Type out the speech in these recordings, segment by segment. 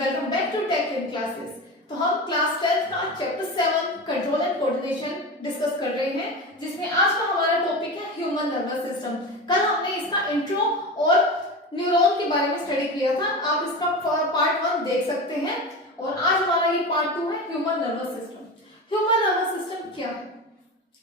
Welcome back to tech in classes. तो हम class 10 का chapter 7 control and coordination discuss कर रहे हैं, जिसमें आज का हमारा टॉपिक है ह्यूमन नर्वस सिस्टम। कल हमने इसका इंट्रो और न्यूरॉन के बारे में स्टडी किया था, आप इसका पार्ट 1 देख सकते हैं। और आज हमारा ये पार्ट 2 है human nervous system. Human nervous system क्या है?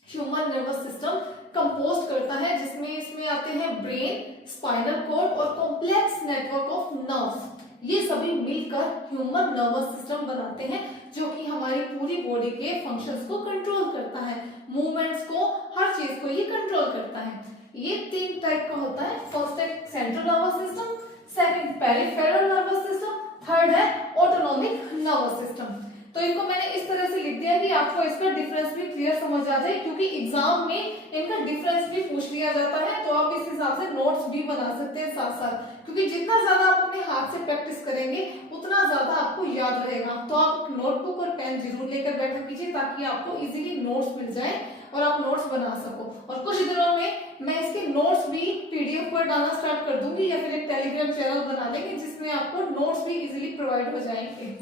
ह्यूमन नर्वस सिस्टम कंपोज करता है जिसमें इसमें आते हैं ब्रेन, स्पाइनल कॉर्ड और कॉम्प्लेक्स नेटवर्क ऑफ नर्व्स। ये सभी मिलकर ह्यूमन नर्वस सिस्टम बनाते हैं, जो कि हमारी पूरी बॉडी के फंक्शंस को कंट्रोल करता है, मूवमेंट्स को, हर चीज को ये कंट्रोल करता है। ये 3 टाइप का होता है। फर्स्ट है central nervous system, second peripheral nervous system, third है ऑटोनॉमिक नर्वस सिस्टम। तो इनको मैंने इस तरह से लिख दिया कि आपको इसका डिफरेंस भी क्लियर समझ आ जाए, क्योंकि एग्जाम में इनका डिफरेंस भी पूछ लिया जाता है। तो आप इस हिसाब से नोट्स भी बना सकते हैं साथ साथ, क्योंकि जितना ज्यादा आप अपने हाथ से प्रैक्टिस करेंगे उतना ज्यादा आपको याद रहेगा। तो आप नोटबुक और पेन जरूर लेकर बैठा कीजिए, ताकि आपको इजीली नोट्स मिल जाए और आप नोट्स बना सको। और कुछ दिनों में मैं इसके नोट्स भी पीडीएफ पर डालना स्टार्ट कर दूंगी, या फिर एक टेलीग्राम चैनल बना देंगे जिसमें आपको नोट्स भी इजीली प्रोवाइड हो जाएंगे।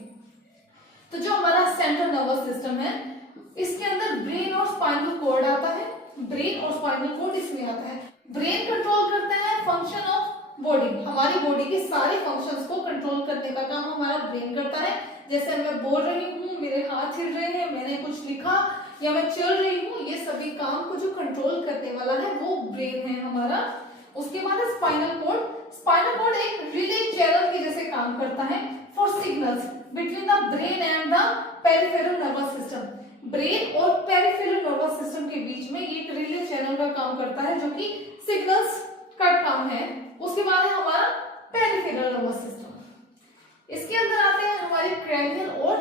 तो जो हमारा सेंट्रल नर्वस सिस्टम है, इसके अंदर ब्रेन और स्पाइनल कॉर्ड आता है। ब्रेन और स्पाइनल कॉर्ड इसमें आता है। ब्रेन कंट्रोल करता है फंक्शन ऑफ बॉडी, हमारी बॉडी के सारे फंक्शंस को कंट्रोल करने का काम हमारा ब्रेन करता है। जैसे मैं बोल रही हूँ, मेरे हाथ हिल रहे हैं, मैंने कुछ लिखा या मैं चल रही हूँ, ये सभी काम को जो कंट्रोल करने वाला है वो ब्रेन है हमारा। उसके बाद है स्पाइनल कॉर्ड। स्पाइनल कॉर्ड एक रिले चैनल के जैसे काम करता है for signals between the brain and the peripheral nervous system. Brain और पेरिफेरल नर्वस सिस्टम के बीच में ये एक रिले चैनल का काम करता है, जो कि सिग्नल्स का काम है। उसके बाद है हमारा पेरिफेरल नर्वस सिस्टम। इसके अंदर आते हैं हमारे क्रैनियल और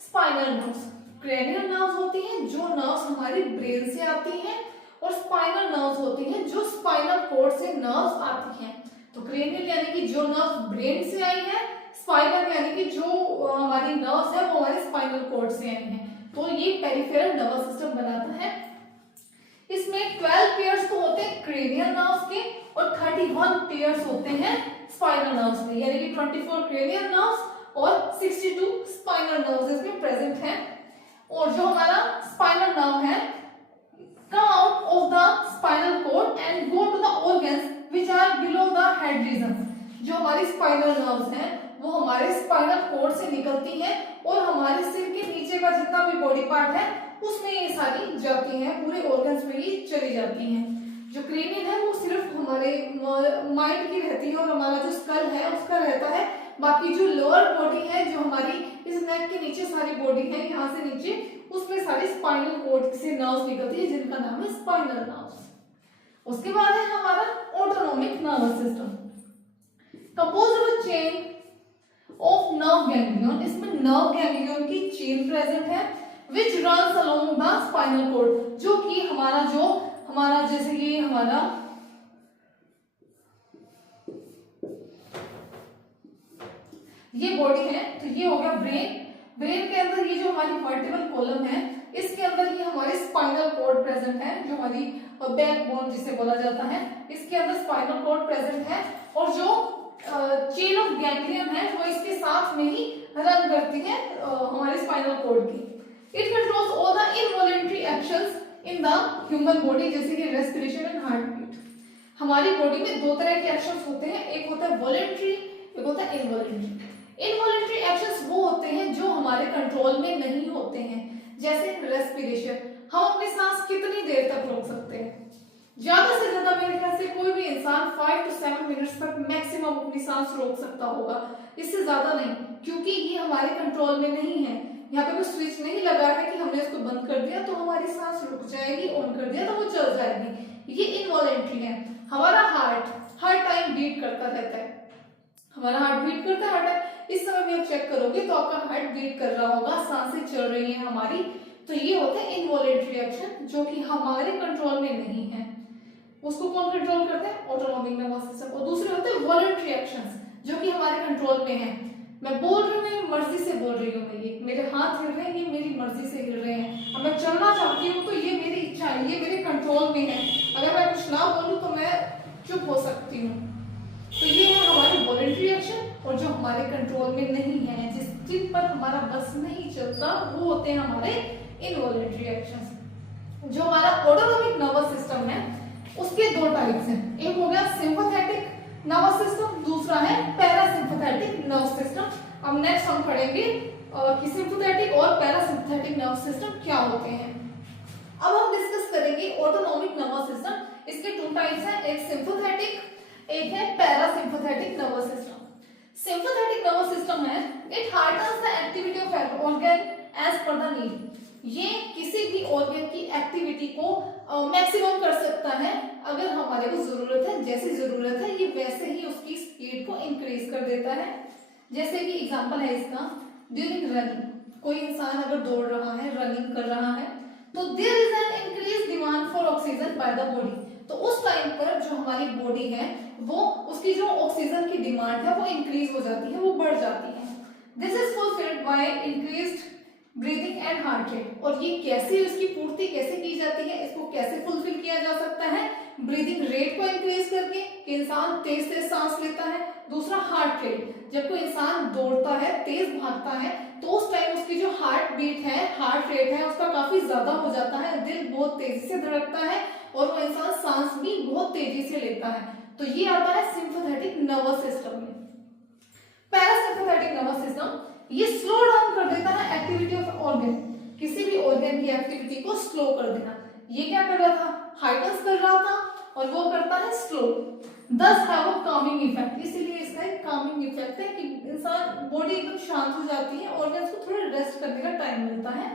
स्पाइनल नर्व्स। क्रैनियल नर्व्स होती हैं जो नर्व्स हमारे ब्रेन से आती हैं, और स्पाइनल नर्व्स होती हैं जो स्पाइनल कॉर्ड से नर्व्स आती हैं। तो क्रैनियल यानी कि जो नर्व्स ब्रेन से आई है, स्पाइनल यानी कि जो हमारी नर्व्स है वो हमारे स्पाइनल कॉर्ड से आई हैं। तो ये पेरिफेरल नर्वस सिस्टम बनाता है। इसमें 12 पेयर्स तो होते हैं क्रैनियल नर्व्स के, और 31 पेयर्स होते हैं स्पाइनल नर्व्स में, यानी कि 24 क्रैनियल नर्व्स और 62 स्पाइनल नर्व्स इसमें प्रेजेंट हैं। और जो हमारा स्पाइनल नर्व है, come out of the spinal cord and go to the organs which are below the head region। जो हमारी स्पाइनल नर्व्स हैं वो हमारे स्पाइनल कॉर्ड से निकलती हैं और हमारे सिर के नीचे का जितना भी बॉडी पार्ट है उसमें ये सारी जाती हैं, पूरे ऑर्गन्स में ये चली जाती हैं। जो क्रेनियल है वो सिर्फ हमारे माइंड की रहती है, और हमारा जो स्कल है उसका रहता है। बाकी जो लोअर बॉडी है, जो हमारी इस नेक के नीचे सारी बॉडी है, यहाँ से नीचे, उसमें सारी स्पाइनल कॉर्ड से नर्व्स निकलती है, जिनका नाम है स्पाइनल नर्व्स। उसके बाद है हमारा autonomic nervous system, composed of a chain of nerve ganglion. इसमें नर्व गैंग्लियन की चेन प्रेजेंट है, which runs along the spinal cord. जो कि हमारा जैसे ये हमारा ये बॉडी है, तो ये हो गया ब्रेन। ब्रेन के अंदर ये जो हमारी वर्टिब्रल कॉलम है, इसके अंदर ये हमारे स्पाइनल कॉर्ड प्रेजेंट है, जो हमारी बैकबोन जिसे बोला जाता है, इसके अंदर स्पाइनल कॉर्ड प्रेजेंट है। और जो चेन ऑफ गैंग्लियन है वो इसके साथ में ही रन करती है हमारे स्पाइनल कॉर्ड की। It controls all the involuntary actions in the human body, जैसे कि रेस्पिरेशन एंड हार्ट बीट। हमारी बॉडी में 2 तरह के एक्शंस होते हैं, एक होता है वॉलंटरी, एक होता है इनवॉलंटरी। इनवॉलंटरी एक्शंस वो होते हैं जो हमारे कंट्रोल में नहीं होते हैं, जैसे रेस्पिरेशन। हम अपनी सांस कितनी देर तक रोक सकते हैं? ज्यादा से ज्यादा मेरे ख्याल से कोई भी इंसान 5 to 7 मिनट्स तक मैक्सिमम अपनी सांस रोक सकता होगा, इससे ज्यादा नहीं, क्योंकि ये हमारे कंट्रोल में नहीं है। यहाँ पे कोई स्विच नहीं लगा है कि हमने इसको बंद कर दिया तो हमारी सांस रुक जाएगी, ऑन कर दिया तो वो चल जाएगी। ये इनवॉलंटरी है। हमारा हार्ट हर टाइम बीट करता रहता है, हमारा हार्ट बीट करता है हर टाइम। इस समय भी आप चेक करोगे तो आपका हार्ट बीट कर रहा होगा, सांसें चल रही है हमारी। तो ये होता है इनवॉलंटरी एक्शन, जो कि हमारे कंट्रोल में नहीं है। उसको कौन कंट्रोल करते हैं? Autonomic nervous system. और दूसरे होते हैं वॉलंटरी एक्शंस, जो कि हमारे कंट्रोल में है। मैं बोल रही हूँ, मेरी मर्जी से बोल रही हूँ, मैं ये मेरे हाथ हिल रहे हैं, ये मेरी मर्जी से हिल रहे हैं। अब मैं चलना चाहती हूँ तो ये मेरी इच्छा है, ये मेरे कंट्रोल में है। अगर मैं कुछ ना बोलूँ तो मैं चुप हो सकती हूँ। तो ये है हमारे वॉलंटरी एक्शन, और जो हमारे कंट्रोल में नहीं है, जिन पर हमारा बस नहीं चलता, वो होते हैं हमारे इनवॉलंटरी एक्शंस। जो हमारा ऑटोनॉमिक नर्वस सिस्टम है उसके दो टाइप्स हैं, एक हो गया सिंपैथेटिक नर्वस सिस्टम, दूसरा है पैरासिम्पैथेटिक नर्वस सिस्टम। अब नेक्स्ट हम पढ़ेंगे कि सिंपैथेटिक और पैरासिम्पैथेटिक नर्वस सिस्टम क्या होते हैं। अब हम डिस्कस करेंगे ऑटोनॉमिक नर्वस सिस्टम। इसके टू टाइप्स हैं, एक सिंपैथेटिक, एक है parasympathetic nervous system. Sympathetic nervous system है it heartens the activity of an organ as per the need. ये किसी भी ऑर्गन की एक्टिविटी को मैक्सिमम कर सकता है अगर हमारे को जरूरत है, जैसी जरूरत है ये वैसे ही उसकी स्पीड को इंक्रीज कर देता है। जैसे कि एग्जांपल है इसका, ड्यूरिंग रनिंग, कोई इंसान अगर दौड़ रहा है, रनिंग कर रहा है, तो there is an increase demand for oxygen by the body. तो उस टाइम पर जो हमारी बॉडी है वो उसकी जो ऑक्सीजन की डिमांड है वो इंक्रीज हो जाती है, वो बढ़ जाती है। This is fulfilled by increased breathing and heart rate. और ये कैसे, इसकी पूर्ति कैसे की जाती है, इसको कैसे फुलफिल किया जा सकता है, ब्रीदिंग रेट को इंक्रीज करके कि इंसान तेज तेज सांस लेता है। दूसरा हार्ट रेट, जब कोई इंसान दौड़ता है, तेज भागता है, तो उस टाइम उसकी जो हार्ट बीट है, हार्ट रेट है, उसका काफी ज्यादा हो जाता है, दिल बहुत तेजी से धड़कता है और वो इंसान सांस भी बहुत तेजी से लेता है। तो ये आता है सिंपैथेटिक नर्वस सिस्टम में। पैरासिम्पैथेटिक नर्वस सिस्टम ये स्लो डाउन कर देता है एक्टिविटी ऑफ ऑर्गन, किसी भी ऑर्गन की एक्टिविटी को स्लो कर देना। ये क्या कर रहा था, हाइटन्स कर रहा था, और वो करता है स्लो। दस हैव अ कामिंग इफेक्ट, इसीलिए इसका एक कामिंग इफेक्ट है कि इंसान बॉडी एकदम शांत हो जाती है, ऑर्गन्स को थोड़ा रेस्ट करने का टाइम मिलता है।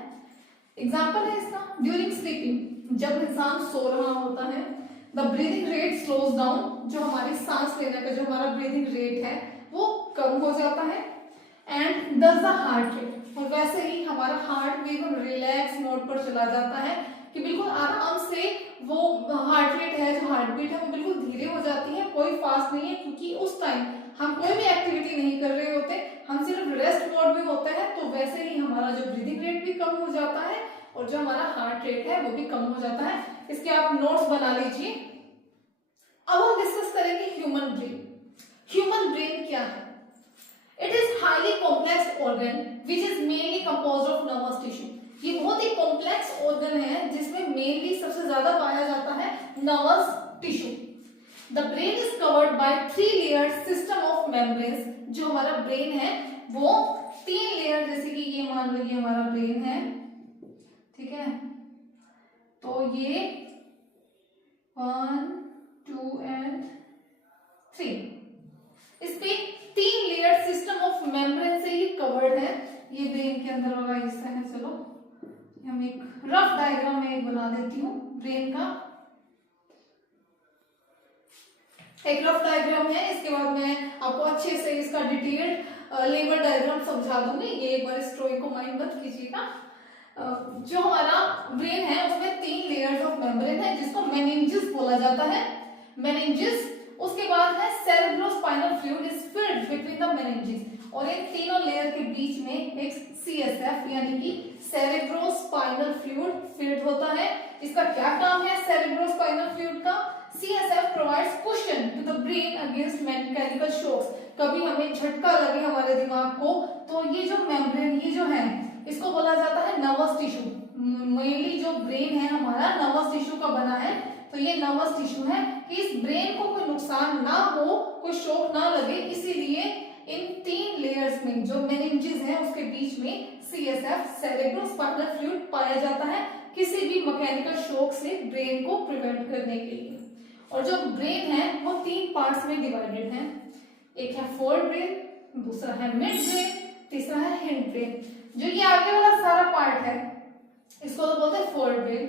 एग्जांपल है इसका, ड्यूरिंग स्लीपिंग, जब इंसान सो रहा होता है, the breathing rate slows down, जो हमारी सांस लेने का जो हमारा ब्रीदिंग रेट है वो कम हो जाता है। एंड दस द हार्ट रेट, और वैसे ही हमारा हार्ट भी एकदम रिलैक्स मोड पर चला जाता है कि बिल्कुल आराम से वो हार्ट रेट है, जो हार्ट बीट है वो बिल्कुल धीरे हो जाती है, कोई फास्ट नहीं है, क्योंकि उस टाइम हम कोई भी एक्टिविटी नहीं कर रहे होते, हम सिर्फ रेस्ट मोड में होते हैं। तो वैसे ही हमारा जो ब्रीदिंग रेट भी कम हो जाता है और जो हमारा हार्ट रेट है वो भी कम हो जाता है। इसके आप नोट्स बना लीजिए। अब हम डिस्कस करेंगे ह्यूमन ब्रेन। ह्यूमन ब्रेन क्या है? It is highly complex organ which is mainly composed of nervous tissue. ये बहुत ही कॉम्प्लेक्स ऑर्गन है जिसमें मेनली सबसे ज्यादा पाया जाता है nervous tissue. The brain is covered by 3 layered system of membranes. जो हमारा ब्रेन है वो 3 लेयर, जैसे कि ये मान लो ये हमारा ब्रेन है, ठीक है, तो ये 1 2 एंड 3, इस पे 3 लेयर्ड सिस्टम ऑफ मेम्ब्रेन से ये कवर्ड है। ये ब्रेन के अंदर वाला हिस्सा है। चलो हम एक रफ डायग्राम में बना देती हूँ ब्रेन का, एक रफ डायग्राम है, इसके बाद मैं आपको अच्छे से इसका डिटेल्ड लेबर डायग्राम समझा दूंगी। ये एक बार इस ड्राइंग को माइंड मत कीजिएगा। जो हमारा ब्रेन है उसमें 3 लेयर्स ऑफ मेम्ब्रेन है जिसको मेनिंजेस बोला जाता है, मेनिंजेस। उसके बाद है cerebrospinal fluid is filled between the meninges, और इन तीनों लेयर के बीच में एक सीएसएफ यानी कि सेरेब्रोस्पाइनल फ्लूइड फिल्ड होता है। इसका क्या काम है सेरेब्रोस्पाइनल फ्लूइड का? CSF provides cushion to the brain against mechanical shocks। कभी हमें झटका लगे हमारे दिमाग को तो ये जो मेम्ब्रेन, ये जो है, इसको बोला जाता है नर्वस टिश्यू। मेनली जो ब्रेन है हमारा नर्वस टिश्यू का बना है, तो ये नर्वस टिश्यू है कि इस ब्रेन को कोई नुकसान ना हो, कोई शॉक ना लगे, इसीलिए इन 3 लेयर्स में जो मेनिंजेस हैं उसके बीच में CSF सेरेब्रोस्पाइनल फ्लूइड पाया जाता है किसी भी मैकेनिकल शॉक से ब्रेन को प्रिवेंट करने के लिए। और जो ब्रेन है वो 3 पार्ट्स में डिवाइडेड है, एक है फोर ब्रेन, दूसरा है मिड ब्रेन, तीसरा है हिंड ब्रेन। जो ये आगे वाला सारा पार्ट है इसको तो बोलते हैं फोर ब्रेन,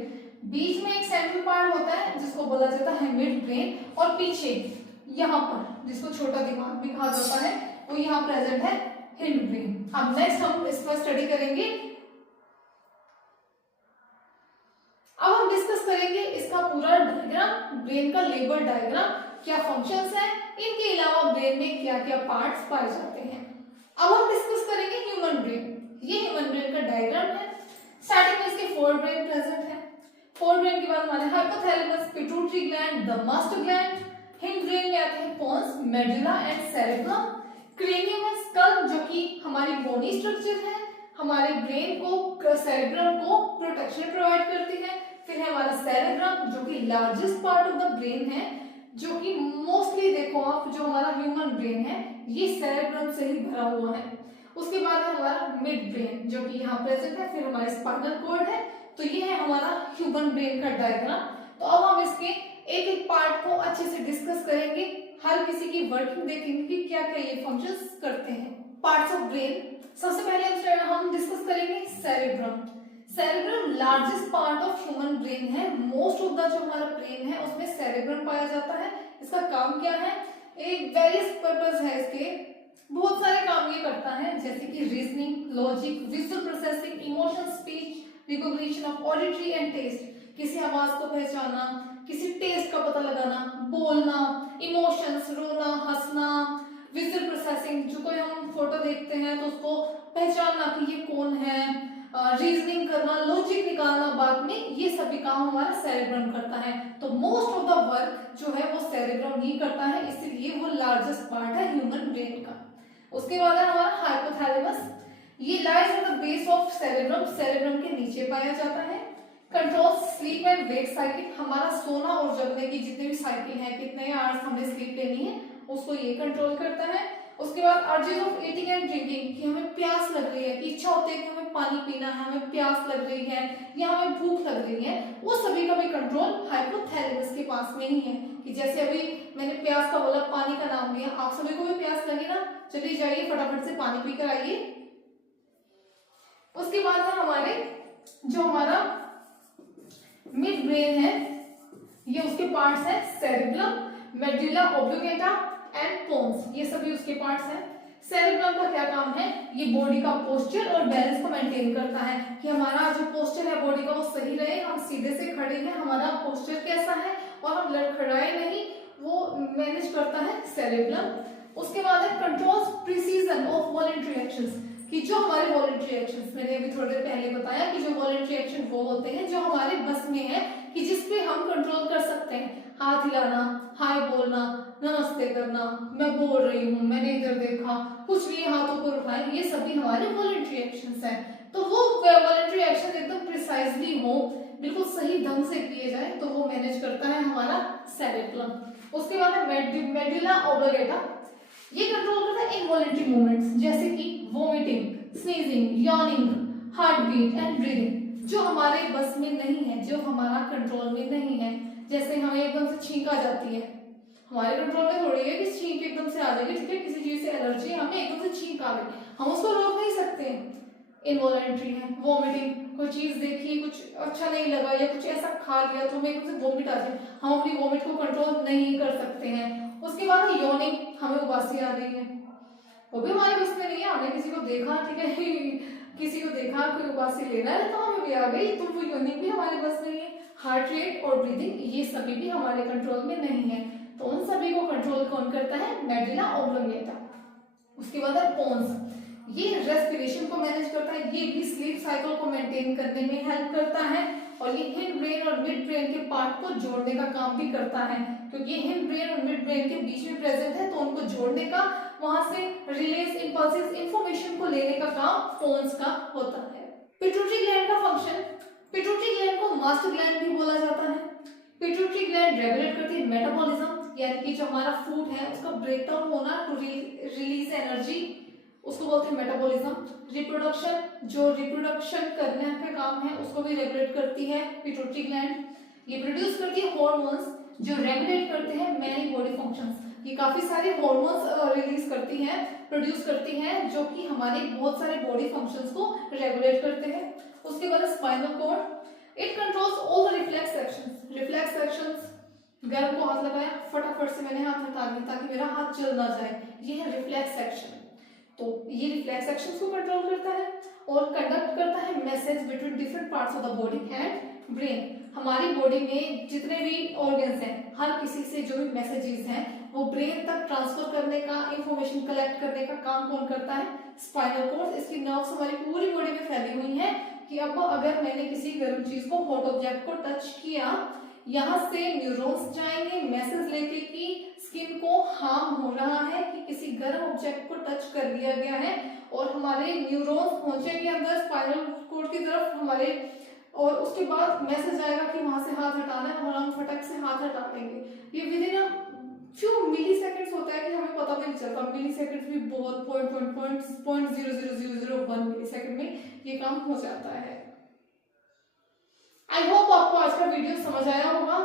बीच में एक सेंट्रल पार्ट होता है जिसको बोला जाता है मिड ब्रेन, और पीछे यहाँ पर जिसको छोटा दिमाग भी कहा जाता है वो यहाँ प्रेजेंट है हिंड ब्रेन। अब नेक्स्ट हम इस पर स्टडी करेंगे। अब हम डिस्कस करेंगे इसका पूरा डायग्राम, ब्रेन का लेबर डायग्राम, क्या फंक्शंस हैं, इनके अलावा ब्रेन में क्या क्या पार्ट्स पाए जाते हैं। अब हम डिस्कस करेंगे ह्यूमन ब्रेन। ये ह्यूमन ब्रेन का डायग्राम है। स्टार्टिंग में इसके फोर ब्रेन प्रेजेंट है। फोर ब्रेन के बाद हमारे hypothalamus, pituitary gland, thymus gland, hindbrain में आते हैं pons, medulla and cerebrum. Cranium है स्कल, जो कि हमारी बोनी स्ट्रक्चर है, हमारे ब्रेन को, सेरेब्रम को प्रोटेक्शन प्रोवाइड करती है। फिर है हमारा सेरेब्रम, जो कि largest part of the brain है, जो कि मोस्टली देखो आप, जो हमारा ह्यूमन ब्रेन है ये सेरेब्रम से ही भरा हुआ है। उसके बाद है हमारा मिड ब्रेन, जो कि यहाँ प्रेजेंट है। फिर हमारा स्पाइनल कॉर्ड है। तो ये है हमारा ह्यूमन ब्रेन का डायग्राम। तो अब हम इसके एक एक पार्ट को अच्छे से डिस्कस करेंगे, हर किसी की वर्किंग देखेंगे कि क्या क्या ये फंक्शंस करते हैं। पार्ट्स ऑफ ब्रेन, सबसे पहले हम डिस्कस करेंगे cerebrum. Cerebrum largest part of human brain है। मोस्ट ऑफ द जो हमारा ब्रेन है उसमें सेरेब्रम पाया जाता है। इसका काम क्या है? एक वेरियस पर्पस है इसके, बहुत सारे काम ये करता है, जैसे कि reasoning, logic, visual processing, emotion, speech, recognition of auditory and taste, किसी आवाज को पहचानना, किसी टेस्ट का पता लगाना, बोलना, इमोशंस, रोना, हंसना, विजुअल प्रोसेसिंग, जो कोई हम फोटो देखते हैं तो उसको पहचानना कि ये कौन है, रीजनिंग करना, लॉजिक निकालना बाद में, ये सभी काम हमारा सेरेब्रम करता है। तो मोस्ट ऑफ द वर्क जो है वो सेरेब्रम ही करता है, इसीलिए वो लार्जेस्ट पार्ट है ह्यूमन ब्रेन का। उसके बाद है हमारा हाइपोथैलेमस, ये lies at the base of cerebrum, cerebrum के नीचे पाया जाता है। Control sleep and wake cycle, हमारा सोना और जगने की जितनी भी साइकिल है, कितने आवर्स हमने स्लीप लेनी है, उसको ये कंट्रोल करता है। उसके बाद urges of eating and drinking, कि हमें प्यास लग रही है, कि इच्छा होती है कि हमें पानी पीना है, हमें प्यास लग रही है या हमें भूख लग रही है, वो सभी का भी कंट्रोल हाइपोथैलेमस के पास में ही है। कि जैसे अभी मैंने प्यास का बोला, पानी का नाम लिया, आप सभी को भी प्यास लगी ना, चलिए जाइए फटाफट से पानी पीकर आइए। उसके बाद है हमारे जो हमारा मिड ब्रेन है, ये उसके पार्ट्स हैं सेरेब्रम, मेडुला ऑब्लिंगेटा एंड पोन्स, ये सभी उसके पार्ट्स हैं। सेरेब्रम का क्या काम है? ये बॉडी का पोस्चर और बैलेंस को मेंटेन करता है, कि हमारा जो पोस्चर है बॉडी का वो सही रहे, हम सीधे से खड़े हैं, हमारा पोस्चर कैसा है और हम लड़खड़ाए नहीं, वो मैनेज करता है सेरेब्रम। उसके बाद है controls precision of voluntary actions, कि जो हमारे वॉलंटरी एक्शंस, मैंने अभी थोड़ी देर पहले बताया कि जो वॉलंटरी एक्शन वो होते हैं जो हमारे बस में है, कि जिसपे हम कंट्रोल कर सकते हैं। हाथ हिलाना, हाय बोलना, नमस्ते करना, मैं बोल रही हूँ, मैंने इधर देखा, कुछ भी हाथों को उठाए, ये सभी हमारे वॉलंटरी एक्शंस हैं। तो वो वॉलंटरी एक्शन एकदम प्रिसाइजली हो, बिल्कुल सही ढंग से किए जाए, तो वो मैनेज करता है हमारा सेरेब्रम। उसके बाद है मेडुला ऑब्लिंगेटा, ये कंट्रोल करता है इनवॉलंटरी मूवमेंट्स, जैसे कि vomiting, sneezing, yawning, heart beat and breathing, जो हमारे बस में नहीं है, जो हमारा कंट्रोल में नहीं है। जैसे हमें एकदम से छींक आ जाती है, हमारे कंट्रोल में थोड़ी है कि छींक एकदम से आ जाएगी, ठीक है, किसी चीज से एलर्जी है, हमें एकदम से छींक आ गई, हम उसको रोक नहीं सकते हैं, इनवॉलंटरी है। वोमिटिंग, कोई चीज देखी, कुछ अच्छा नहीं लगा या कुछ ऐसा खा लिया तो हमें एकदम से वोमिट आ जाए, हम अपनी वोमिट को कंट्रोल नहीं कर सकते हैं। उसके बाद है यॉर्निंग, हमें उबासी आ रही है, वो भी हमारे बस में नहीं है, हमने किसी को देखा, ठीक है, किसी को देखा कोई उबासी लेना है तो हमें भी आ गई, तो वो यॉर्निंग भी हमारे बस में नहीं है। हार्ट रेट और ब्रीदिंग, ये सभी भी हमारे कंट्रोल में नहीं है, तो उन सभी को कंट्रोल कौन करता है? मेडुला ऑब्लिंगेटा। उसके बाद है पोन्स, ये रेस्पिरेशन को मैनेज करता है, ये भी स्लीप साइकिल को मेंटेन करने में हेल्प करता है, और ये हिंड ब्रेन और मिड ब्रेन के पार्ट को जोड़ने का काम भी करता है, क्योंकि ये हिंड ब्रेन और मिड ब्रेन के बीच में प्रेजेंट है, तो उनको जोड़ने का, वहां से रिलीज इंपल्सिव इंफॉर्मेशन को लेने का काम पोन्स का होता है। पिट्यूटरी ग्लैंड का फंक्शन, पिट्यूटरी ग्लैंड को मास्टर ग्लैंड भी बोला जाता है। पिट्यूटरी ग्लैंड रेगुलेट करती है मेटाबॉलिज्म, यानी कि जो हमारा फूड है उसका ब्रेकडाउन होना टू रिलीज एनर्जी, उसको बोलते हैं मेटाबॉलिज्म। रिप्रोडक्शन, जो रिप्रोडक्शन करने का काम है उसको भी रेगुलेट करती है पिट्यूटरी ग्लैंड। ये प्रोड्यूस करती है हॉर्मोन्स जो रेगुलेट करते हैं मेनी बॉडी फंक्शंस, ये काफी सारे हॉर्मोन्स रिलीज करती हैं, प्रोड्यूस करती हैं, जो कि हमारे बहुत सारे बॉडी फंक्शंस को रेगुलेट करते हैं। उसके बाद spinal cord, it controls all the reflex actions, reflex actions, गर्म को हाथ लगाया, फटाफट से मैंने हाथ हटा लिया ताकि मेरा हाथ जल ना जाए, ये है रिफ्लेक्स एक्शन। तो ये रिफ्लेक्स एक्शंस को कंट्रोल करता है और कंडक्ट करता है message between different parts of the body and brain. हमारी बॉडी में जितने भी ऑर्गन्स हैं, हर किसी से जो भी मैसेजेस हैं वो ब्रेन तक ट्रांसफर करने का, इंफॉर्मेशन कलेक्ट करने का काम कौन करता है? Spinal cord. इसकी नर्व्स हमारी पूरी बॉडी में फैली हुई हैं, कि अब अगर मैंने किसी गर्म चीज को, हॉट ऑब्जेक्ट को टच किया यहाँ से न्यूरॉन्स जाएंगे मैसेज लेके कि स्किन को हार्म हो रहा है, कि किसी गर्म ऑब्जेक्ट को टच कर दिया गया है, और हमारे न्यूरॉन्स पहुंचेंगे अंदर स्पाइनल कोड की तरफ हमारे, और उसके बाद मैसेज आएगा कि वहां से हाथ हटाना है और हम फटक से हाथ हटा देंगे। ये within a few milliseconds होता है कि हमें पता भी नहीं चलता। मिली सेकेंड्स भी बहुत पॉइंट 0.0001 मिली सेकेंड में ये काम हो जाता है। आई होप आपको आज का वीडियो समझ आया होगा।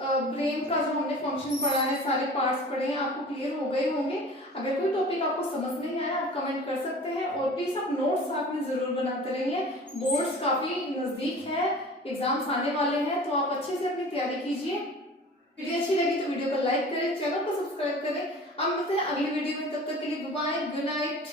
ब्रेन का जो हमने फंक्शन पढ़ा है, सारे पार्ट्स पढ़े हैं, आपको क्लियर हो गए होंगे। अगर कोई टॉपिक आपको समझ नहीं आया आप कमेंट कर सकते हैं, और प्लीज आप नोट्स साथ में जरूर बनाते रहिए। बोर्ड्स काफी नजदीक है, एग्जाम्स आने वाले हैं, तो आप अच्छे से अपनी तैयारी कीजिए। वीडियो अच्छी लगी तो वीडियो को लाइक करें, चैनल को सब्सक्राइब करें। अब मिलते हैं अगली वीडियो में, तब तक के लिए बाय, गुड नाइट।